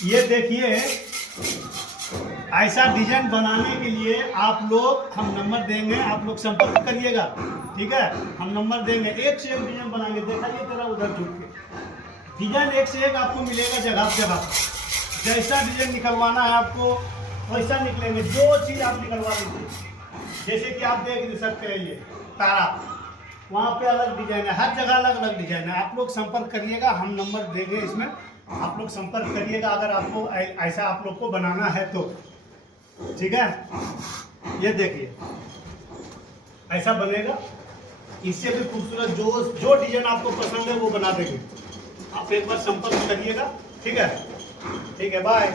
ये देखिए, ऐसा डिजाइन बनाने के लिए आप लोग, हम नंबर देंगे, आप लोग संपर्क करिएगा। ठीक है, हम नंबर देंगे, एक से एक डिजाइन बनाएंगे। दिखाइए जरा उधर झुक के, डिजाइन एक से एक आपको मिलेगा जगह जगह। जैसा डिजाइन निकलवाना है आपको वैसा निकलेंगे, जो चीज़ आप निकलवा लीजिए। जैसे कि आप देख सकते हैं ये तारा, वहाँ पे अलग डिजाइन है, हर जगह अलग अलग डिजाइन है। आप लोग संपर्क करिएगा, हम नंबर देंगे इसमें, आप लोग संपर्क करिएगा अगर आपको ऐसा आप लोग को बनाना है तो। ठीक है, ये देखिए ऐसा बनेगा, इससे भी खूबसूरत जो डिजाइन आपको पसंद है वो बना देंगे। आप एक बार संपर्क करिएगा। ठीक है, ठीक है, बाय।